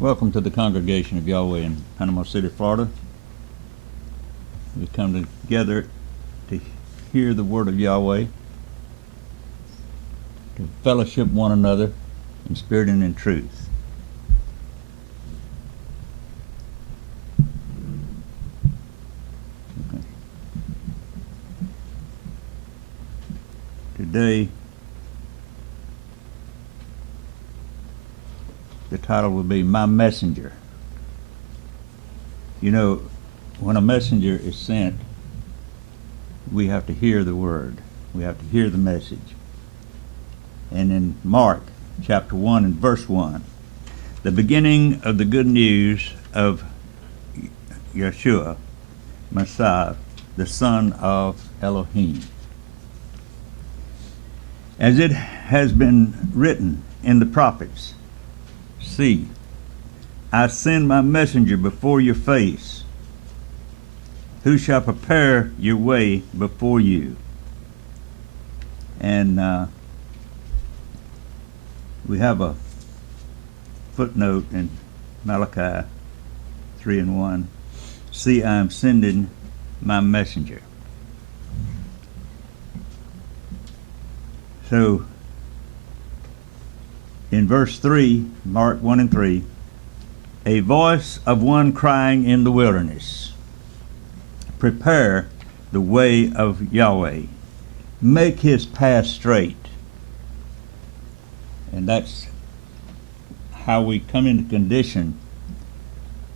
Welcome to the congregation of Yahweh in Panama City, Florida. We come together to hear the word of Yahweh, to fellowship one another in spirit and in truth. Okay. Today, the title will be My Messenger. You know, when a messenger is sent, we have to hear the word. We have to hear the message. And in Mark chapter 1 and verse 1, the beginning of the good news of Yeshua, Messiah, the Son of Elohim. As it has been written in the prophets, see, I send my messenger before your face, who shall prepare your way before you. And we have a footnote in Malachi 3 and 1. See, I am sending my messenger. So, in verse 3, Mark 1 and 3, a voice of one crying in the wilderness, prepare the way of Yahweh, make his path straight. And that's how we come into condition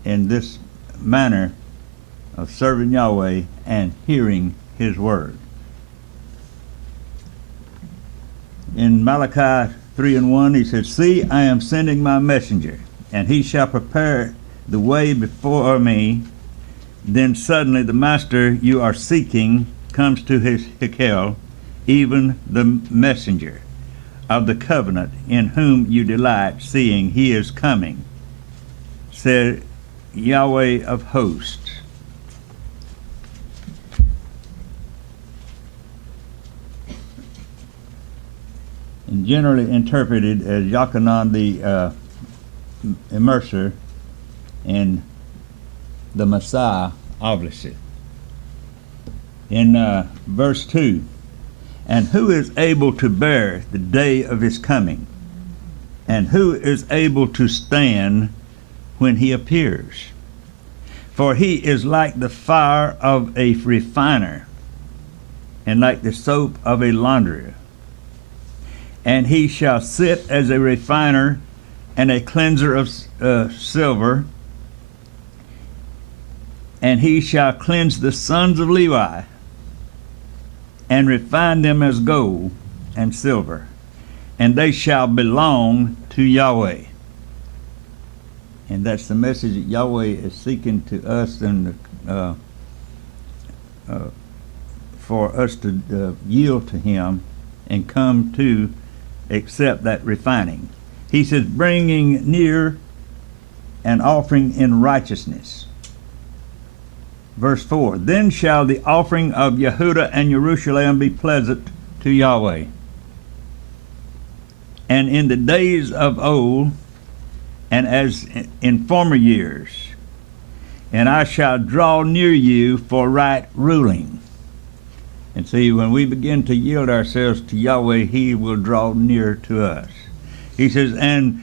in this manner of serving Yahweh and hearing his word. In Malachi 3 and 1, he says, see, I am sending my messenger, and he shall prepare the way before me. Then suddenly the master you are seeking comes to his Hekel, even the messenger of the covenant in whom you delight, seeing he is coming, said Yahweh of hosts. And generally interpreted as Yochanan the immerser and the Messiah, obviously. In verse 2, and who is able to bear the day of his coming? And who is able to stand when he appears? For he is like the fire of a refiner, and like the soap of a launderer. And he shall sit as a refiner and a cleanser of silver, and he shall cleanse the sons of Levi, and refine them as gold and silver, and they shall belong to Yahweh. And that's the message that Yahweh is seeking to us, and for us to yield to him and come to accept that refining. He says, bringing near an offering in righteousness. Verse 4, then shall the offering of Yehudah and Jerusalem be pleasant to Yahweh. And in the days of old, and as in former years, and I shall draw near you for right ruling. And see, when we begin to yield ourselves to Yahweh, he will draw near to us. He says, and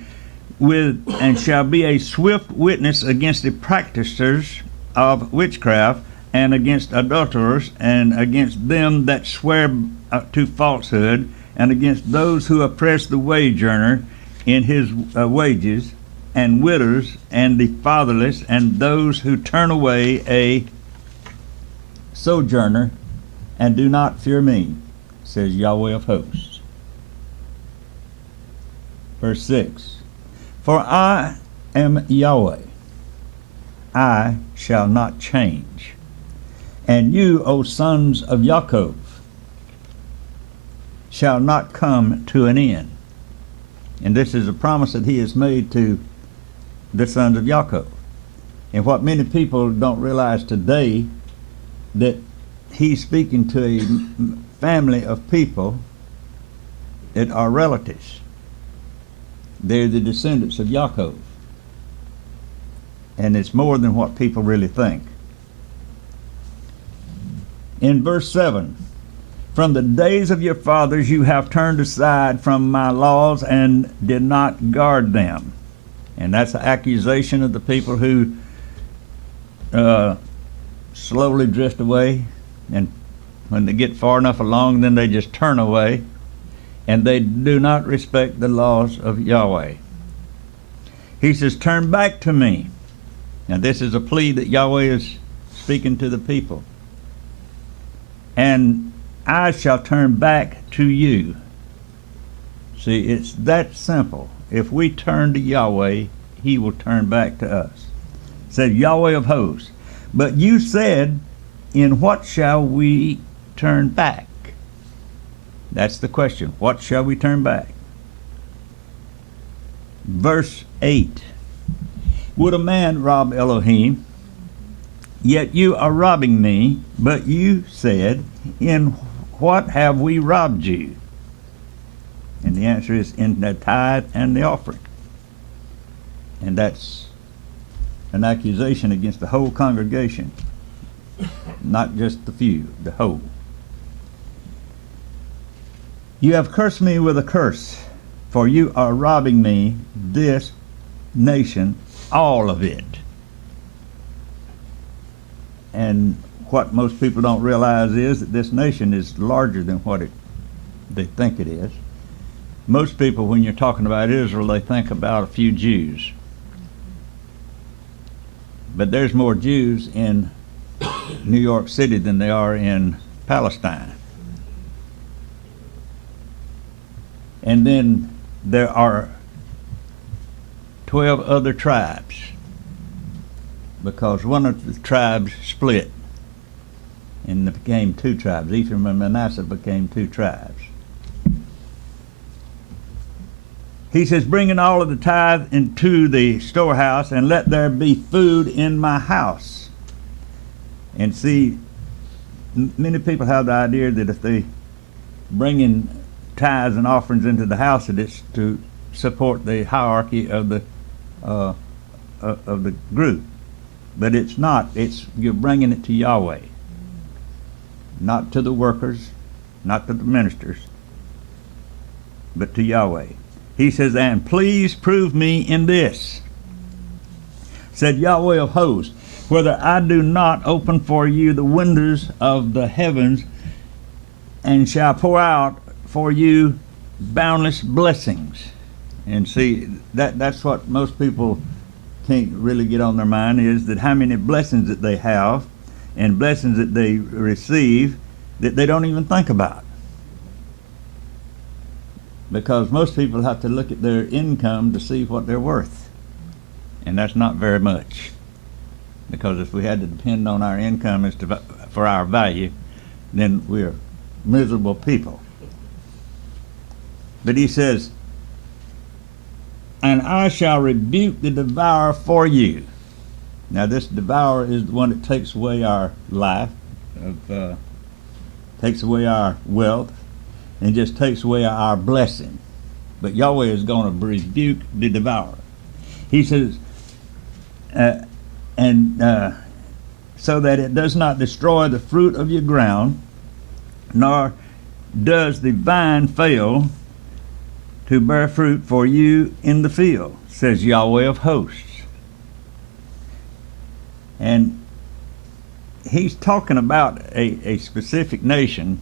shall be a swift witness against the practicers of witchcraft, and against adulterers, and against them that swear to falsehood, and against those who oppress the wage earner in his wages, and widows, and the fatherless, and those who turn away a sojourner, and do not fear me, says Yahweh of hosts. Verse 6, for I am Yahweh, I shall not change. And you, O sons of Yaakov, shall not come to an end. And this is a promise that he has made to the sons of Yaakov. And what many people don't realize today, that he's speaking to a family of people that are relatives. They're the descendants of Yaakov. And it's more than what people really think. In verse 7, from the days of your fathers you have turned aside from my laws and did not guard them. And that's an accusation of the people who slowly drift away, and when they get far enough along, then they just turn away, and they do not respect the laws of Yahweh. He says, turn back to me. Now this is a plea that Yahweh is speaking to the people. And I shall turn back to you. See, it's that simple. If we turn to Yahweh, he will turn back to us. It said, Yahweh of hosts. But you said, in what shall we turn back? That's the question. What shall we turn back? Verse 8. Would a man rob Elohim? Yet you are robbing me. But you said, in what have we robbed you? And the answer is, in the tithe and the offering. And that's an accusation against the whole congregation, not just the few, the whole. You have cursed me with a curse, for you are robbing me, this nation, all of it. And what most people don't realize is that this nation is larger than what they think it is. Most people, when you're talking about Israel, they think about a few Jews. But there's more Jews in New York City than there are in Palestine. And then there are 12 other tribes, because one of the tribes split and it became two tribes. Ephraim and Manasseh became two tribes. He says, bring in all of the tithe into the storehouse, and let there be food in my house. And see, many people have the idea that if they bring in tithes and offerings into the house, that it's to support the hierarchy of the group. But it's not. It's you're bringing it to Yahweh, not to the workers, not to the ministers, but to Yahweh. He says, and please prove me in this, said Yahweh of hosts, whether I do not open for you the windows of the heavens, and shall pour out for you boundless blessings. And see, that's what most people can't really get on their mind, is that how many blessings that they have and blessings that they receive that they don't even think about. Because most people have to look at their income to see what they're worth. And that's not very much. Because if we had to depend on our income for our value, then we're miserable people. But he says, and I shall rebuke the devourer for you. Now this devourer is the one that takes away our life, takes away our wealth, and just takes away our blessing. But Yahweh is going to rebuke the devourer. He says, so that it does not destroy the fruit of your ground, nor does the vine fail to bear fruit for you in the field, says Yahweh of hosts. And he's talking about a specific nation,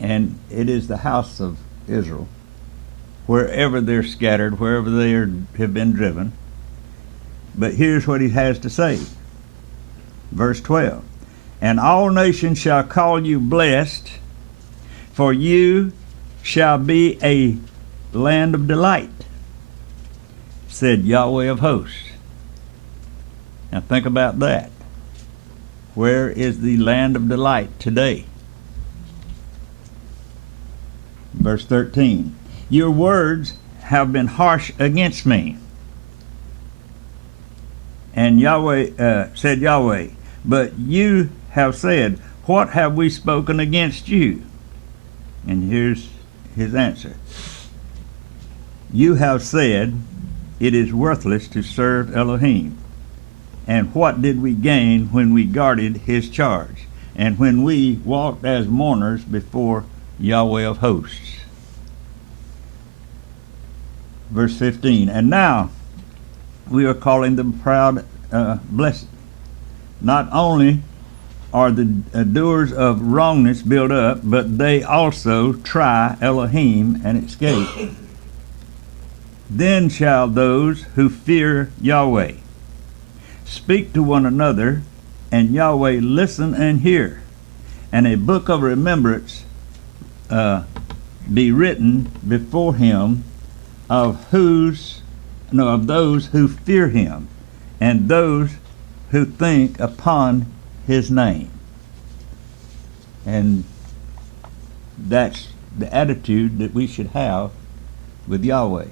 and it is the house of Israel, wherever they're scattered, wherever they have been driven. But here's what he has to say. Verse 12. And all nations shall call you blessed, for you shall be a land of delight, said Yahweh of hosts. Now think about that. Where is the land of delight today? Verse 13. Your words have been harsh against me. And Yahweh said Yahweh, but you have said, what have we spoken against you? And here's his answer. You have said, it is worthless to serve Elohim. And what did we gain when we guarded his charge, and when we walked as mourners before Yahweh of hosts? Verse 15, and now we are calling them proud blessed. Not only are the doers of wrongness built up, but they also try Elohim and escape. Then shall those who fear Yahweh speak to one another, and Yahweh listen and hear, and a book of remembrance be written before him of those who fear him, and those who think upon his name. And that's the attitude that we should have with Yahweh.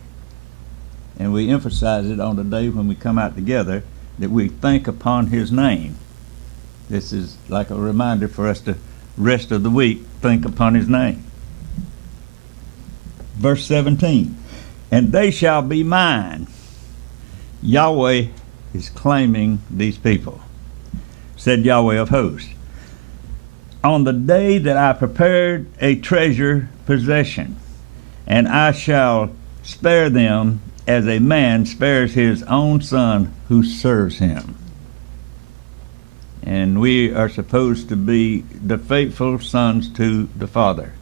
And we emphasize it on the day when we come out together, that we think upon his name. This is like a reminder for us to rest of the week think upon his name. Verse 17, and they shall be mine. Yahweh is claiming these people, said Yahweh of hosts, on the day that I prepared a treasure possession, and I shall spare them as a man spares his own son who serves him. And we are supposed to be the faithful sons to the Father.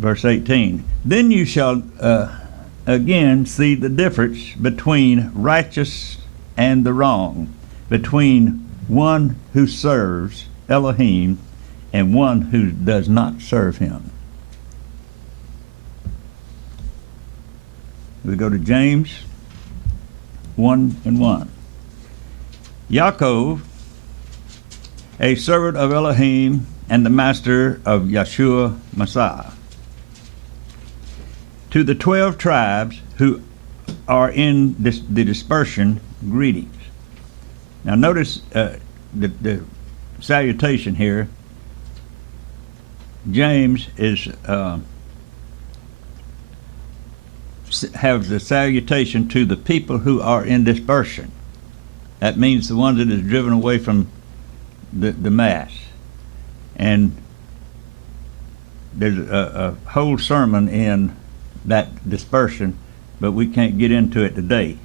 Verse 18, then you shall again see the difference between righteous and the wrong, between one who serves Elohim and one who does not serve him. We go to James 1:1. Yaakov, a servant of Elohim and the master of Yeshua Messiah, to the 12 tribes who are in the dispersion, greetings. Now notice the salutation here. James is has the salutation to the people who are in dispersion. That means the ones that is driven away from the mass. And there's a whole sermon in that dispersion, but we can't get into it today.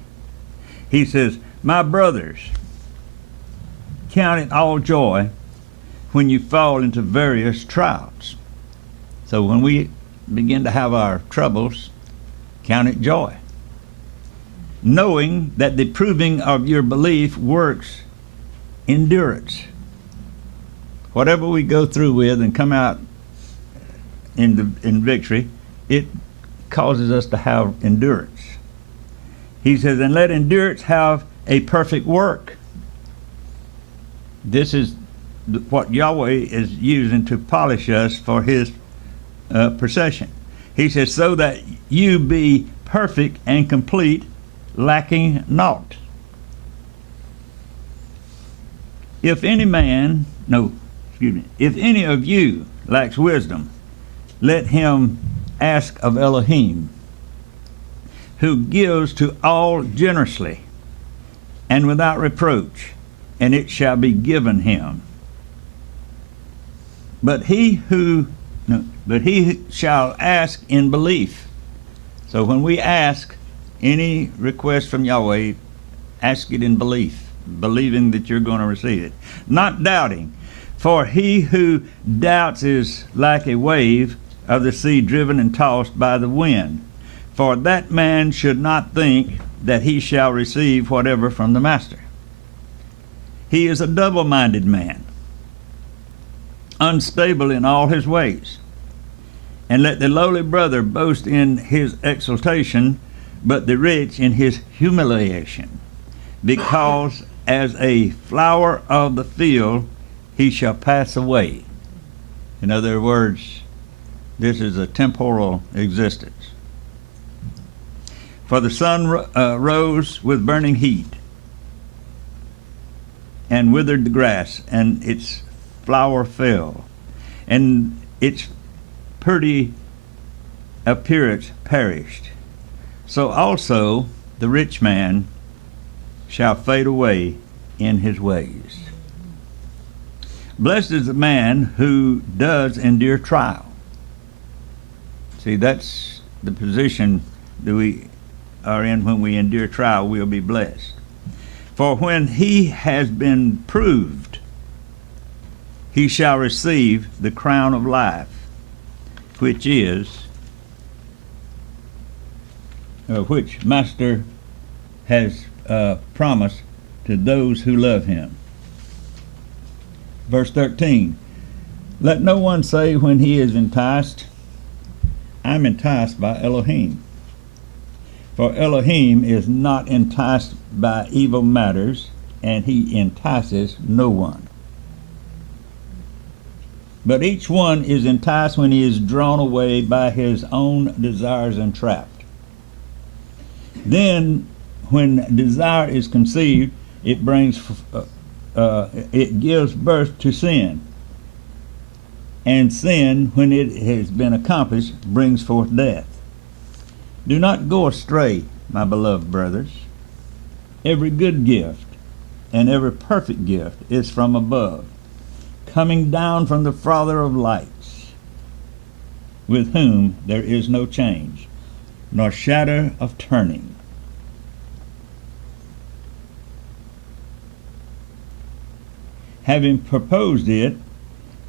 He says, my brothers, count it all joy when you fall into various trials. So when we begin to have our troubles, count it joy, knowing that the proving of your belief works endurance. Whatever we go through with and come out in victory, it causes us to have endurance. He says, and let endurance have a perfect work. This is what Yahweh is using to polish us for his procession. He says, so that you be perfect and complete, lacking naught. If any of you lacks wisdom, let him ask of Elohim, who gives to all generously and without reproach, and it shall be given him. But he shall ask in belief. So when we ask any request from Yahweh, ask it in belief, believing that you're going to receive it, not doubting. For he who doubts is like a wave of the sea driven and tossed by the wind. For that man should not think that he shall receive whatever from the master. He is a double-minded man, unstable in all his ways. And let the lowly brother boast in his exaltation, but the rich in his humiliation. Because as a flower of the field he shall pass away. In other words, this is a temporal existence. For the sun rose with burning heat, and withered the grass, and its flower fell, and its pretty appearance perished, so also the rich man shall fade away in his ways. Blessed is the man who does endure trial. See, that's the position that we are in. When we endure trial, we'll be blessed. For when he has been proved, he shall receive the crown of life, which Master has promised to those who love him. Verse 13, let no one say when he is enticed, I'm enticed by Elohim. For Elohim is not enticed by evil matters, and he entices no one. But each one is enticed when he is drawn away by his own desires and trapped. Then, when desire is conceived, it gives birth to sin. And sin, when it has been accomplished, brings forth death. Do not go astray, my beloved brothers. Every good gift and every perfect gift is from above, coming down from the Father of lights, with whom there is no change, nor shadow of turning. Having proposed it,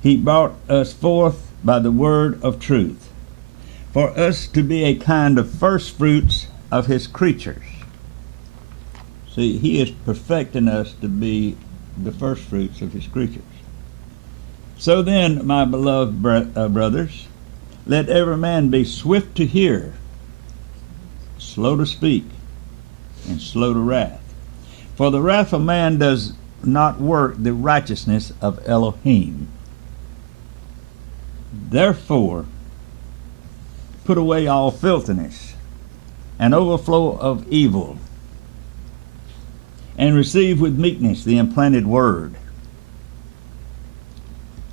he brought us forth by the word of truth, for us to be a kind of first fruits of his creatures. See, he is perfecting us to be the first fruits of his creatures. So then, my beloved brothers, let every man be swift to hear, slow to speak, and slow to wrath. For the wrath of man does not work the righteousness of Elohim. Therefore, put away all filthiness and overflow of evil, and receive with meekness the implanted word,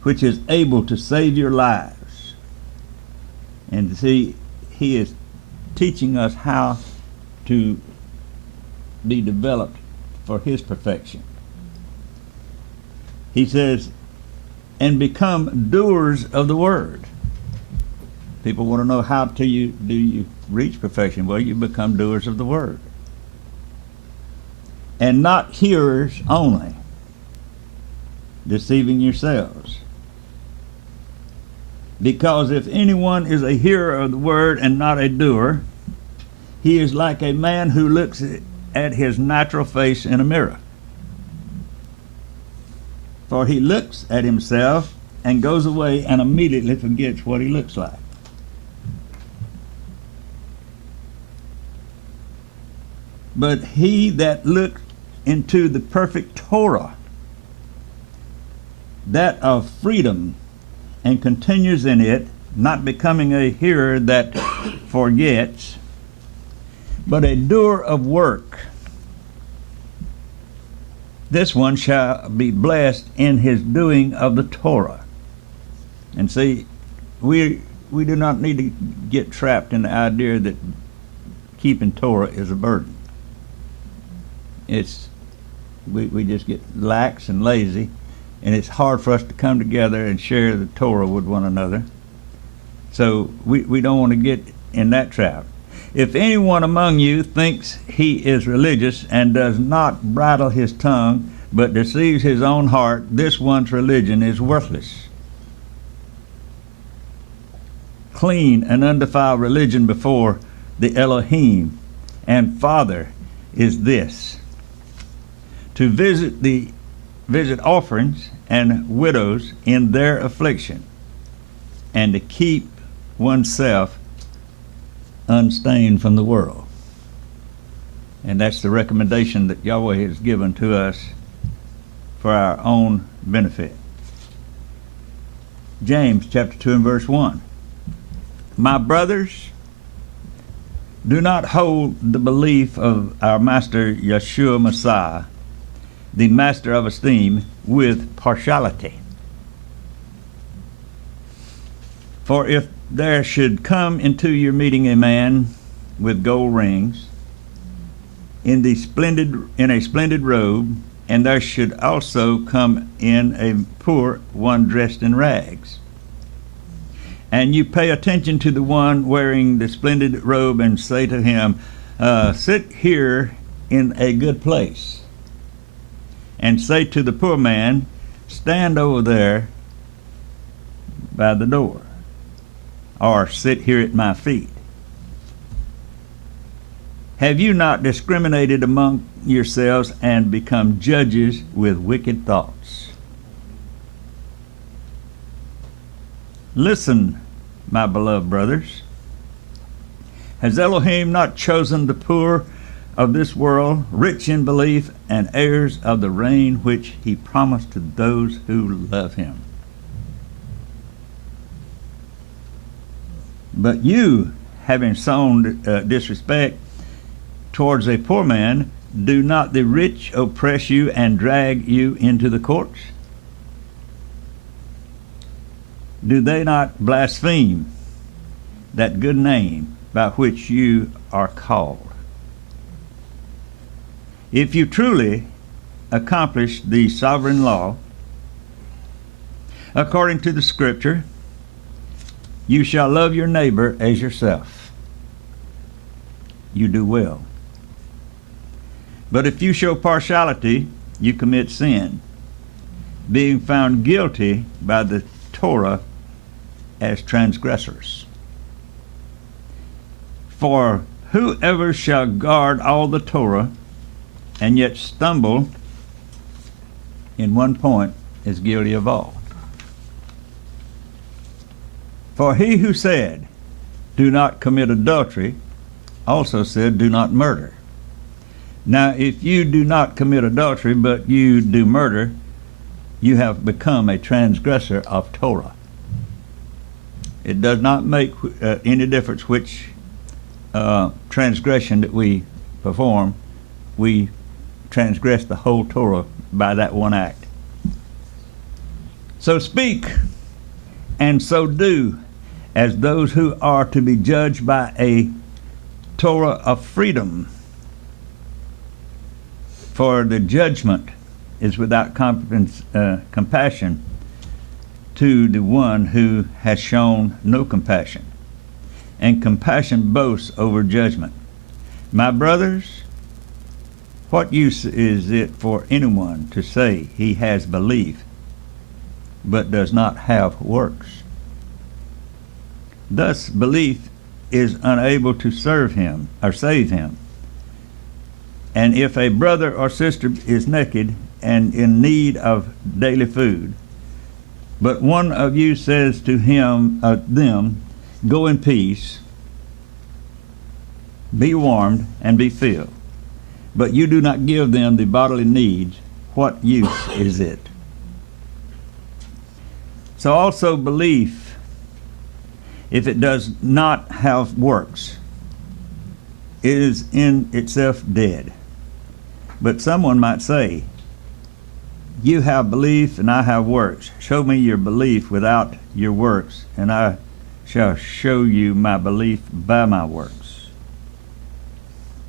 which is able to save your lives. And see, he is teaching us how to be developed for his perfection. He says, and become doers of the word. People want to know, how do you reach perfection? Well, you become doers of the word. And not hearers only, deceiving yourselves. Because if anyone is a hearer of the word and not a doer, he is like a man who looks at his natural face in a mirror. For he looks at himself and goes away and immediately forgets what he looks like. But he that looks into the perfect Torah, that of freedom, and continues in it, not becoming a hearer that forgets, but a doer of work, this one shall be blessed in his doing of the Torah. And see, we do not need to get trapped in the idea that keeping Torah is a burden. We just get lax and lazy, and it's hard for us to come together and share the Torah with one another. So we don't want to get in that trap. If anyone among you thinks he is religious and does not bridle his tongue, but deceives his own heart, this one's religion is worthless. Clean and undefiled religion before the Elohim and Father is this: to visit orphans and widows in their affliction, and to keep oneself unstained from the world. And that's the recommendation that Yahweh has given to us for our own benefit. James chapter 2 and verse 1. My brothers, do not hold the belief of our Master Yeshua Messiah, the Master of esteem, with partiality. For if there should come into your meeting a man with gold rings, in a splendid robe, and there should also come in a poor one dressed in rags, and you pay attention to the one wearing the splendid robe and say to him, sit here in a good place, and say to the poor man, stand over there by the door, or sit here at my feet. Have you not discriminated among yourselves and become judges with wicked thoughts? Listen, my beloved brothers. Has Elohim not chosen the poor of this world, rich in belief, and heirs of the reign which he promised to those who love him? But you, having sown disrespect towards a poor man, do not the rich oppress you and drag you into the courts? Do they not blaspheme that good name by which you are called? If you truly accomplish the sovereign law according to the Scripture, you shall love your neighbor as yourself. You do well. But if you show partiality, you commit sin, being found guilty by the Torah as transgressors. For whoever shall guard all the Torah and yet stumble in one point is guilty of all. For he who said, do not commit adultery, also said, do not murder. Now, if you do not commit adultery, but you do murder, you have become a transgressor of Torah. It does not make any difference which transgression that we perform. We transgress the whole Torah by that one act. So speak and so do as those who are to be judged by a Torah of freedom. For the judgment is without compassion to the one who has shown no compassion, and compassion boasts over judgment. My brothers, what use is it for anyone to say he has belief but does not have works? Thus belief is unable to serve him or save him. And if a brother or sister is naked and in need of daily food, but one of you says to them, go in peace, be warmed and be filled, but you do not give them the bodily needs, what use is it? So also belief, if it does not have works, is in itself dead. But someone might say, you have belief and I have works. Show me your belief without your works, and I shall show you my belief by my works.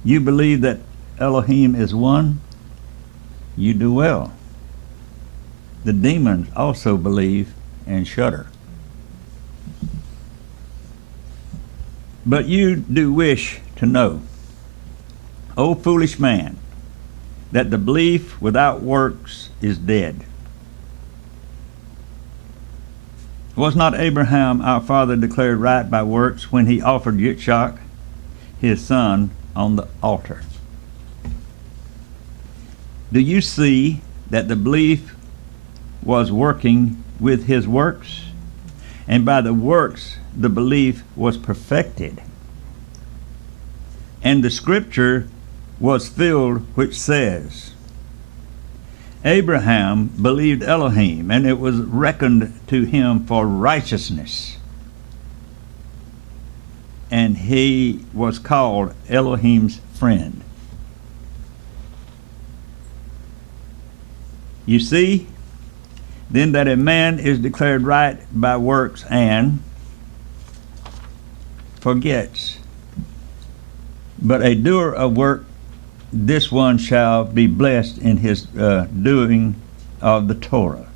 You believe that Elohim is one? You do well. The demons also believe and shudder. But you do wish to know, O foolish man, that the belief without works is dead. Was not Abraham our father declared right by works when he offered Yitzchak, his son, on the altar? Do you see that the belief was working with his works? And by the works the belief was perfected. And the Scripture was filled, which says, Abraham believed Elohim, and it was reckoned to him for righteousness, and he was called Elohim's friend. You see, then, that a man is declared right by works, and forgets. But a doer of work, this one shall be blessed in his doing of the Torah.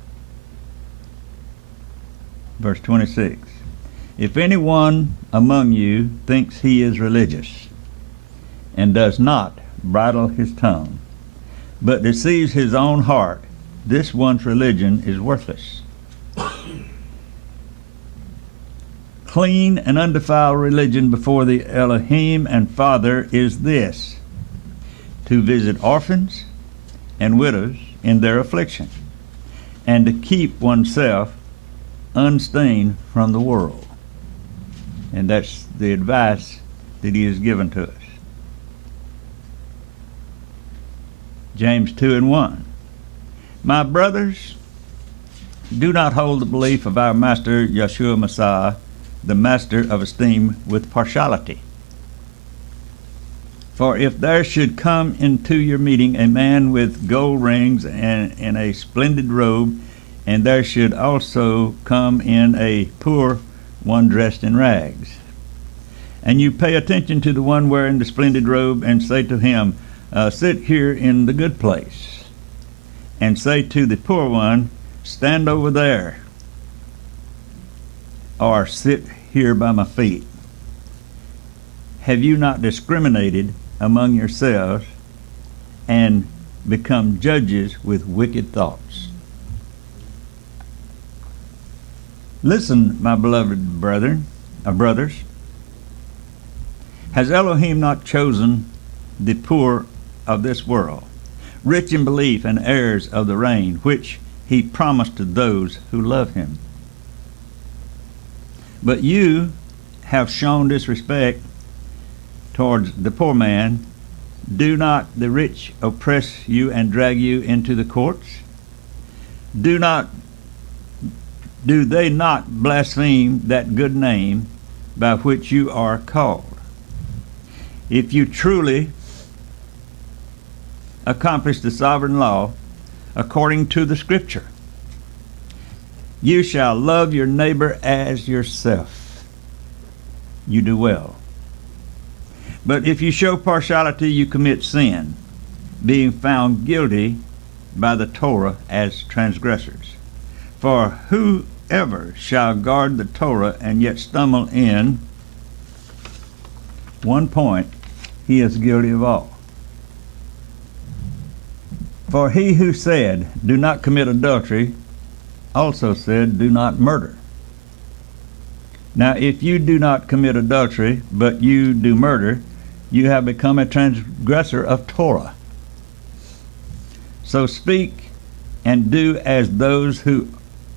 Verse 26. If anyone among you thinks he is religious, and does not bridle his tongue, but deceives his own heart, this one's religion is worthless. Clean and undefiled religion before the Elohim and Father is this: to visit orphans and widows in their affliction, and to keep oneself unstained from the world. And that's the advice that he has given to us. James 2:1. My brothers, do not hold the belief of our Master Yeshua Messiah, the Master of esteem, with partiality. For if there should come into your meeting a man with gold rings and in a splendid robe, and there should also come in a poor one dressed in rags, and you pay attention to the one wearing the splendid robe, and say to him, sit here in the good place, and say to the poor one, stand over there, or sit here by my feet. Have you not discriminated among yourselves and become judges with wicked thoughts? Listen, my beloved brothers. Has Elohim not chosen the poor of this world, rich in belief and heirs of the reign, which he promised to those who love him? But you have shown disrespect towards the poor man. Do not the rich oppress you and drag you into the courts? Do they not blaspheme that good name by which you are called? If you truly accomplish the sovereign law according to the Scripture, you shall love your neighbor as yourself. You do well. But if you show partiality, you commit sin, being found guilty by the Torah as transgressors. For whoever shall guard the Torah and yet stumble in one point, he is guilty of all. For he who said, do not commit adultery, also said, do not murder. Now if you do not commit adultery, but you do murder, you have become a transgressor of Torah. So speak and do as those who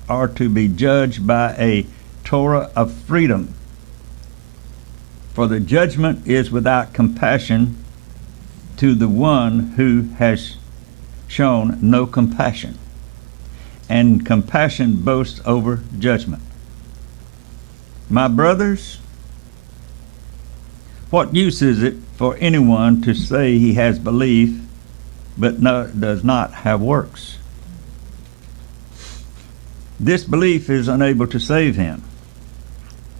are to be judged by a Torah of freedom. For the judgment is without compassion to the one who has shown no compassion, and compassion boasts over judgment. My brothers, what use is it for anyone to say he has belief but does not have works? This belief is unable to save him.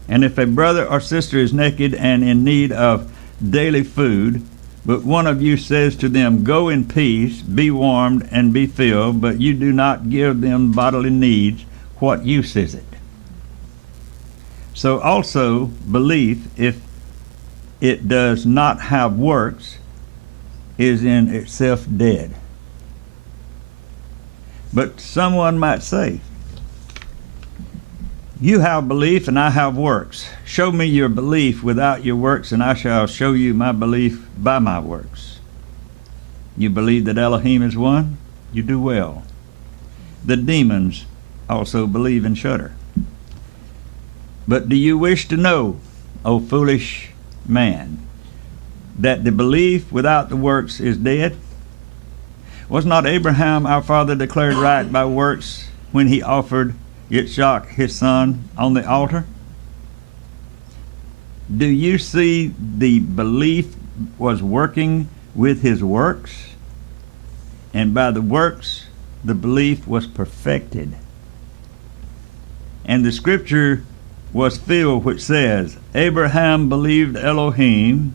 And if a brother or sister is naked and in need of daily food, but one of you says to them, go in peace, be warmed and be filled, but you do not give them bodily needs, what use is it? So also belief, if it does not have works, is in itself dead. But someone might say, you have belief and I have works. Show me your belief without your works, and I shall show you my belief by my works. You believe that Elohim is one? You do well. The demons also believe and shudder. But do you wish to know, O foolish man, that the belief without the works is dead? Was not Abraham our father declared right by works when he offered Yitzchak his son on the altar? Do you see the belief was working with his works? And by the works the belief was perfected. And the Scripture was filled, which says, Abraham believed Elohim,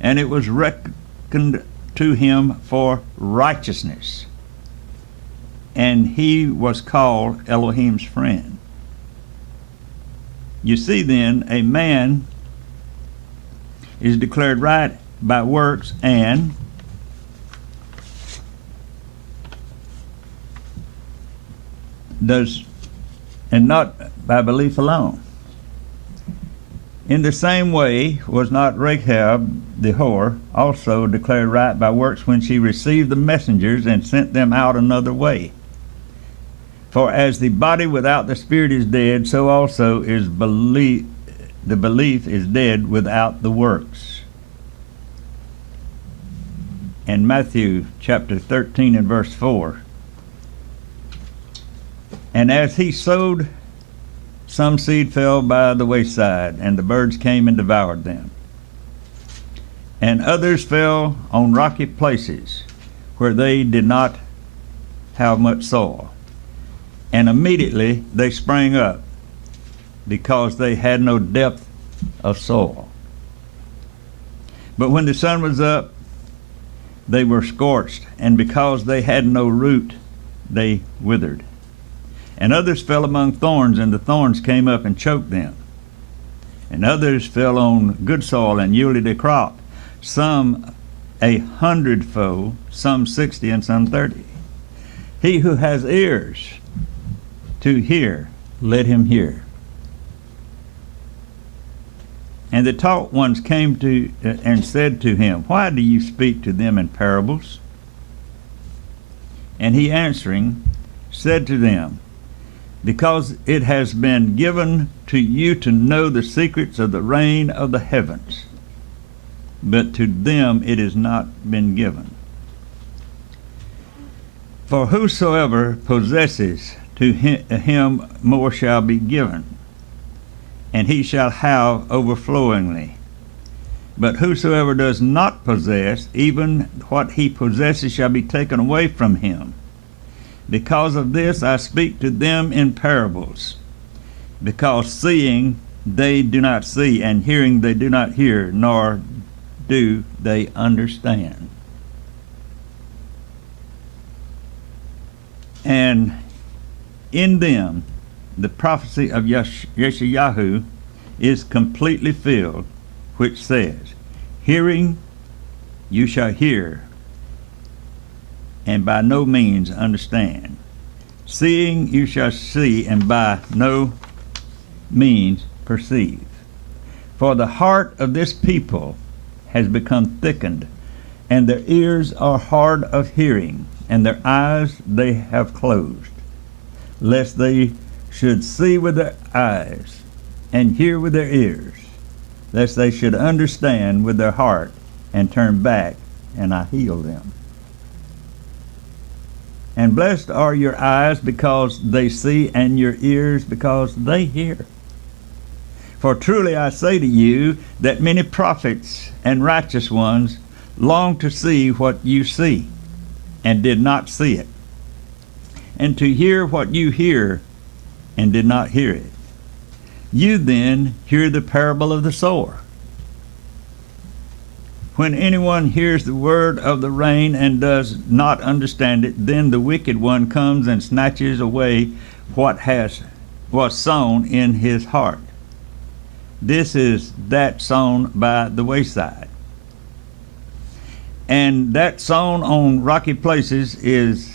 and it was reckoned to him for righteousness, and he was called Elohim's friend. You see then, a man is declared right by works and not by belief alone. In the same way was not Rahab the whore also declared right by works when she received the messengers and sent them out another way? For as the body without the spirit is dead, so also is the belief is dead without the works. In Matthew chapter 13 and verse 4, and as he sowed, some seed fell by the wayside, and the birds came and devoured them. And others fell on rocky places, where they did not have much soil. And immediately they sprang up, because they had no depth of soil. But when the sun was up, they were scorched, and because they had no root, they withered. And others fell among thorns, and the thorns came up and choked them. And others fell on good soil and yielded a crop, some 100-fold, some 60, and some 30. He who has ears to hear, let him hear. And the taught ones came to and said to him, Why do you speak to them in parables? And he answering said to them, Because it has been given to you to know the secrets of the reign of the heavens, but to them it has not been given. For whosoever possesses, to him more shall be given, and he shall have overflowingly. But whosoever does not possess, even what he possesses shall be taken away from him. Because of this I speak to them in parables, because seeing they do not see, and hearing they do not hear, nor do they understand. And in them the prophecy of Yeshayahu is completely filled, which says, Hearing you shall hear, and by no means understand. Seeing you shall see, and by no means perceive. For the heart of this people has become thickened, and their ears are hard of hearing, and their eyes they have closed, lest they should see with their eyes, and hear with their ears, lest they should understand with their heart, and turn back, and I heal them. And blessed are your eyes because they see, and your ears because they hear. For truly I say to you that many prophets and righteous ones long to see what you see, and did not see it, and to hear what you hear, and did not hear it. You then hear the parable of the sower. When anyone hears the word of the reign and does not understand it, then the wicked one comes and snatches away what was sown in his heart. This is that sown by the wayside. And that sown on rocky places is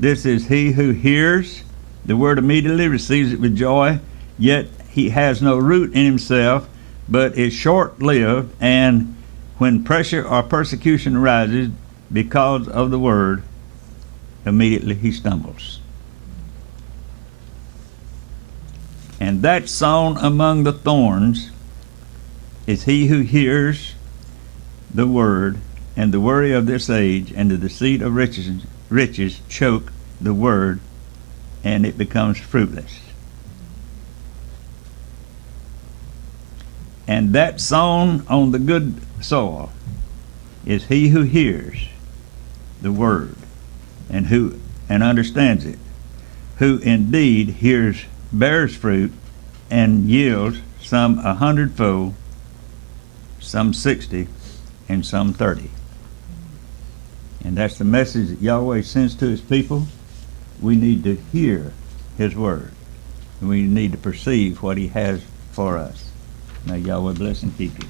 he who hears the word immediately, receives it with joy, yet he has no root in himself, but is short-lived, and when pressure or persecution arises because of the word, immediately he stumbles. And that sown among the thorns is he who hears the word, and the worry of this age and the deceit of riches choke the word, and it becomes fruitless. And that sown on the good soil is he who hears the word and understands it, who indeed bears fruit and yields, some 100-fold, some 60, and some 30. And that's the message that Yahweh sends to his people. We need to hear his word. We need to perceive what he has for us. May Yahweh bless and keep you.